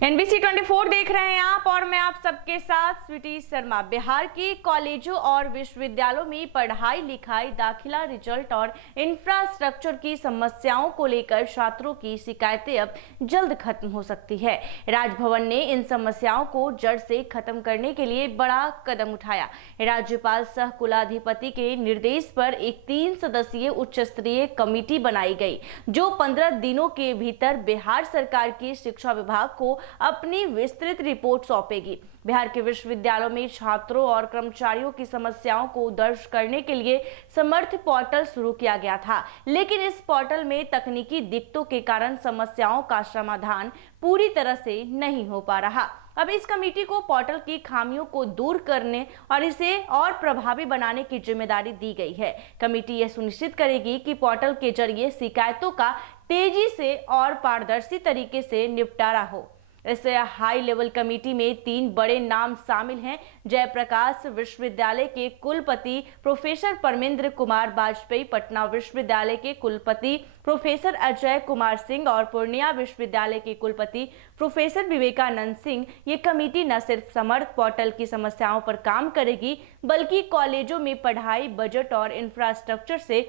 NBC 24 देख रहे हैं आप और मैं आप सबके साथ स्वीटी शर्मा। बिहार की कॉलेजों और विश्वविद्यालयों में पढ़ाई लिखाई, दाखिला रिजल्ट और इंफ्रास्ट्रक्चर की समस्याओं को लेकर छात्रों की शिकायतें अब जल्द खत्म हो सकती है। राजभवन ने इन समस्याओं को जड़ से खत्म करने के लिए बड़ा कदम उठाया। राज्यपाल सह कुलाधिपति के निर्देश पर एक 3 सदस्यीय उच्च स्तरीय कमेटी बनाई गई, जो 15 दिनों के भीतर बिहार सरकार की शिक्षा विभाग को अपनी विस्तृत रिपोर्ट सौंपेगी। बिहार के विश्वविद्यालयों में छात्रों और कर्मचारियों की समस्याओं को दर्ज करने के लिए समर्थ पोर्टल शुरू किया गया था, लेकिन इस पोर्टल में तकनीकी दिक्कतों के कारण समस्याओं का समाधान पूरी तरह से नहीं हो पा रहा। अब इस कमेटी को पोर्टल की खामियों को दूर करने और इसे और प्रभावी बनाने की जिम्मेदारी दी गई है। कमेटी यह सुनिश्चित करेगी कि पोर्टल के जरिए शिकायतों का तेजी से और पारदर्शी तरीके से निपटारा हो। इस हाई लेवल कमेटी में 3 बड़े नाम शामिल हैं। जयप्रकाश विश्वविद्यालय के कुलपति प्रोफेसर परमेंद्र कुमार वाजपेयी, पटना विश्वविद्यालय के कुलपति प्रोफेसर अजय कुमार सिंह और पूर्णिया विश्वविद्यालय के कुलपति प्रोफेसर विवेकानंद सिंह। ये कमेटी न सिर्फ समर्थ पोर्टल की समस्याओं पर काम करेगी, बल्कि कॉलेजों में पढ़ाई, बजट और इंफ्रास्ट्रक्चर से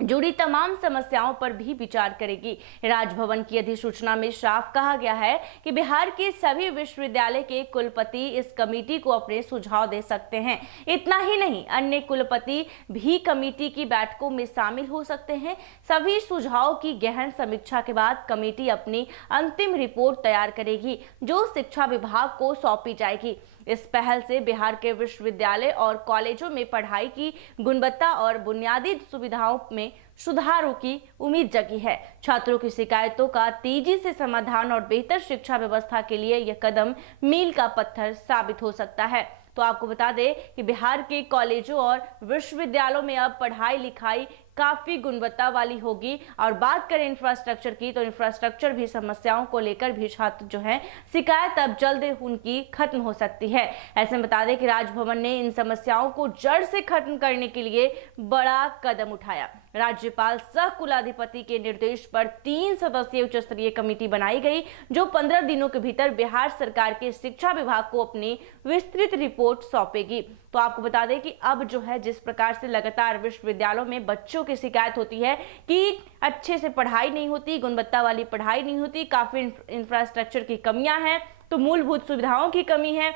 जुड़ी तमाम समस्याओं पर भी विचार करेगी। राजभवन की अधिसूचना में साफ कहा गया है कि बिहार के सभी विश्वविद्यालय के कुलपति इस कमेटी को अपने सुझाव दे सकते हैं। इतना ही नहीं, अन्य कुलपति भी कमेटी की बैठकों में शामिल हो सकते हैं। सभी सुझावों की गहन समीक्षा के बाद कमेटी अपनी अंतिम रिपोर्ट तैयार करेगी, जो शिक्षा विभाग को सौंपी जाएगी। इस पहल से बिहार के विश्वविद्यालय और कॉलेजों में पढ़ाई की गुणवत्ता और बुनियादी सुविधाओं में सुधारों की उम्मीद जगी है। छात्रों की शिकायतों का तेजी से समाधान और बेहतर शिक्षा व्यवस्था के लिए यह कदम मील का पत्थर साबित हो सकता है। तो आपको बता दें कि बिहार के कॉलेजों और विश्वविद्यालयों में अब पढ़ाई लिखाई काफी गुणवत्ता वाली होगी। और बात करें इंफ्रास्ट्रक्चर की, तो इंफ्रास्ट्रक्चर भी समस्याओं को लेकर भी छात्र जो है शिकायत अब जल्द उनकी खत्म हो सकती है। ऐसे में बता दें कि राजभवन ने इन समस्याओं को जड़ से खत्म करने के लिए बड़ा कदम उठाया। राज्यपाल सह कुलाधिपति के निर्देश पर 3 सदस्यीय उच्च स्तरीय कमेटी बनाई गई, जो 15 दिनों के भीतर बिहार सरकार के शिक्षा विभाग को अपनी विस्तृत रिपोर्ट सौंपेगी। तो आपको बता दें कि अब जो है जिस प्रकार से लगातार विश्वविद्यालयों में बच्चों की शिकायत होती है कि अच्छे से पढ़ाई नहीं होती, गुणवत्ता वाली पढ़ाई नहीं होती, काफी इंफ्रास्ट्रक्चर की कमियां हैं, तो मूलभूत सुविधाओं की कमी है।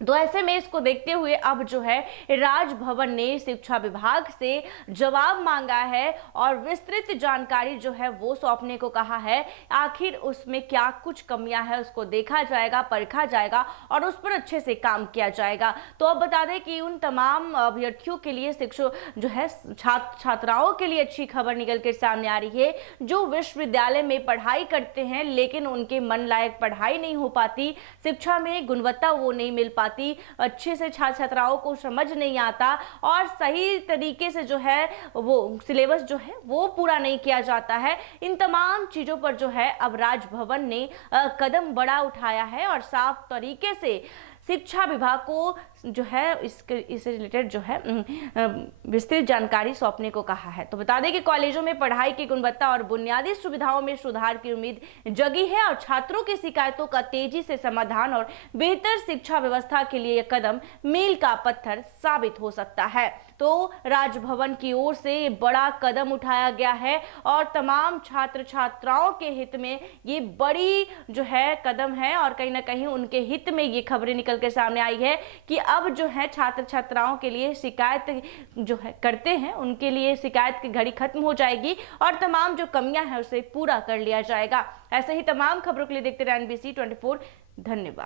तो ऐसे में इसको देखते हुए अब जो है राजभवन ने शिक्षा विभाग से जवाब मांगा है और विस्तृत जानकारी जो है वो सौंपने को कहा है। आखिर उसमें क्या कुछ कमियां हैं उसको देखा जाएगा, परखा जाएगा और उस पर अच्छे से काम किया जाएगा। तो अब बता दें कि उन तमाम अभ्यर्थियों के लिए, शिक्षक जो है छात्राओं के लिए अच्छी खबर निकल कर सामने आ रही है, जो विश्वविद्यालय में पढ़ाई करते हैं लेकिन उनके मन लायक पढ़ाई नहीं हो पाती, शिक्षा में गुणवत्ता वो नहीं मिल पाती, अच्छे से छात्र छात्राओं को समझ नहीं आता और सही तरीके से जो है वो सिलेबस जो है वो पूरा नहीं किया जाता है। इन तमाम चीजों पर जो है अब राजभवन ने कदम बड़ा उठाया है और साफ तरीके से शिक्षा विभाग को जो है इससे रिलेटेड जो है विस्तृत जानकारी सौंपने को कहा है। तो बता दें कि कॉलेजों में पढ़ाई की गुणवत्ता और बुनियादी सुविधाओं में सुधार की उम्मीद जगी है और छात्रों की शिकायतों का तेजी से समाधान और बेहतर शिक्षा व्यवस्था के लिए यह कदम मील का पत्थर साबित हो सकता है। तो राजभवन की ओर से बड़ा कदम उठाया गया है और तमाम छात्र छात्राओं के हित में ये बड़ी जो है कदम है और कहीं ना कहीं उनके हित में ये खबरें निकल के सामने आई है कि अब जो है छात्र छात्राओं के लिए शिकायत जो है करते हैं उनके लिए शिकायत की घड़ी खत्म हो जाएगी और तमाम जो कमियां हैं उसे पूरा कर लिया जाएगा। ऐसे ही तमाम खबरों के लिए देखते रहे NBC 24। धन्यवाद।